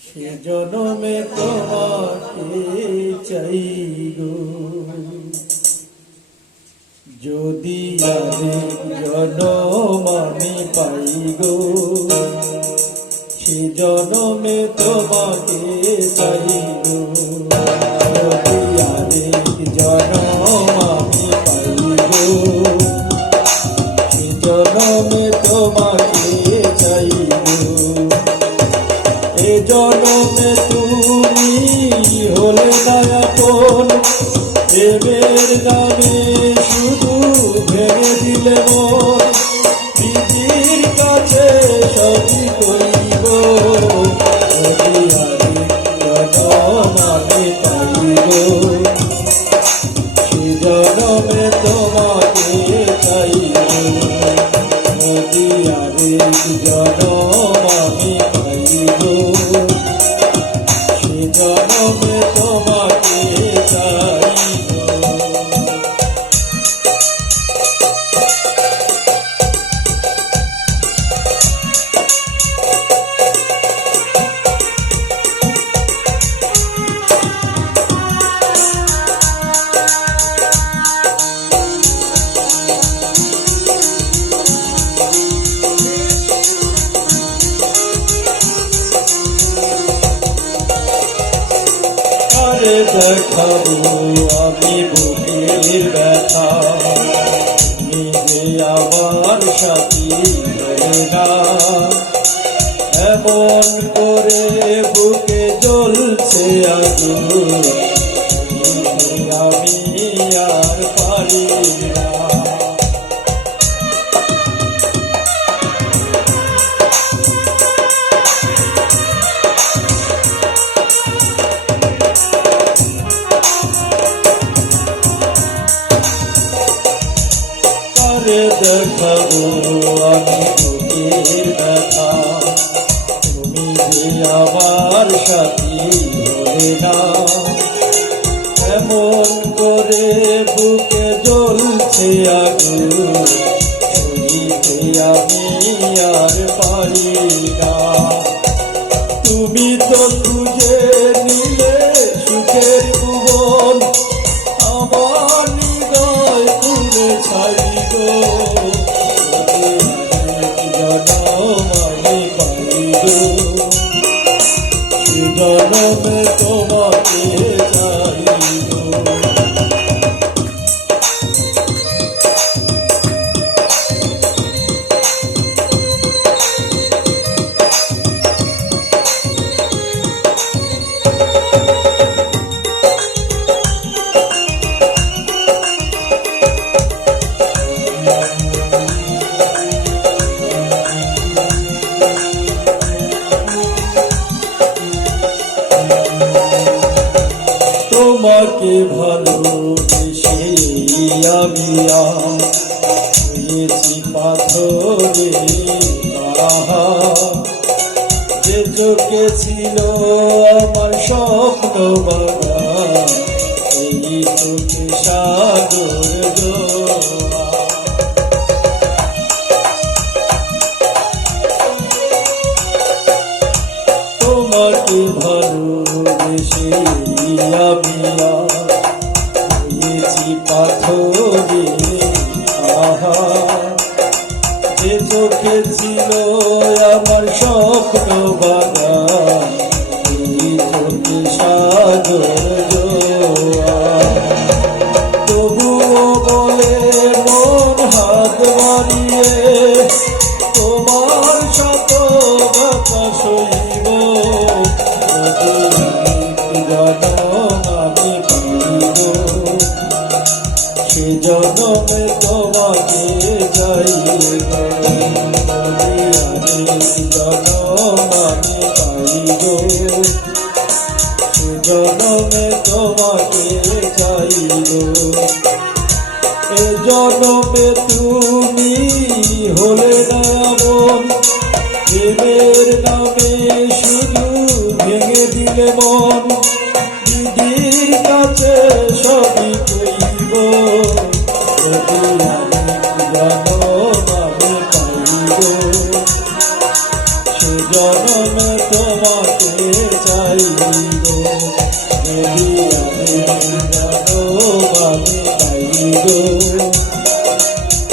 সে জনমে তোমাকে চাই গো, যদি আরেক জনম আমি পাই গো, সে জনমে তোমাকে চাই গো, যদি আরেক জনম আমি পাই গো, সে জনমে তোমাকে চাই গো। এ জনমে তুমি হলে না আপন, প্রেমের নামে শুধু ভেঙে দিলে মন, পৃথিবীর কাছে সবই কইব, যদি আরেক জনম আমি পাইব, সে জনমে তোমাকে চাইব, যদি আরেক জনম আমি পাইব, সে জনমে তোমাকে চাইব। দেখাবো আমি বুকের ব্যথা, নিজে আমার সাথী হলে না, এমন করে বুকে জ্বলছে আগুন, আমি আর পারি না। দেখাবো আমি বুকের ব্যথা, তুমি যে আমার সাথী হলে না, এমন করে বুকে জ্বলছে আগুন, সইতে আমি আর পারি না। তুমি তো খুঁজে নিলে সুখের ভুবন, আমার হৃদয় পুরে ছাড়িব, জনম আমি পাইব, সে জনমে তোমাকে চাইব। তোমাকে ভালোবেসে আমি হয়েছি পাথরে আহা, যে চোখে ছিল আমার স্বপ্ন বাগান, এই চোখে সাগর জোয়ার। তোমাকে ভালোবেসে আমি হয়েছি পাথরে আহা, যে চোখে ছিল আমার স্বপ্ন বাগান, এই চোখে সাগর জোয়ার। তবুও বলে মন হাত বাড়িয়ে তোমার শত ব্যথা সইব, জনম আমি পাইব, সে জনমে তোমাকে চাইব, জনম আমি পাইব, সে জনমে তোমাকে চাইব। এ জনমে তুমি হলে না আপন, প্রেমের নামে শুধু ভেঙে দিলে মন, দিদির কাছে সবই কইব, যদি আরেক জনম আমি পাইব, গো সে জনমে তোমাকে চাই গো নবী আমি জানো আমি পাই গো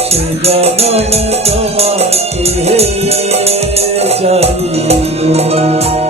সে জনমে তোমাকে চাই গো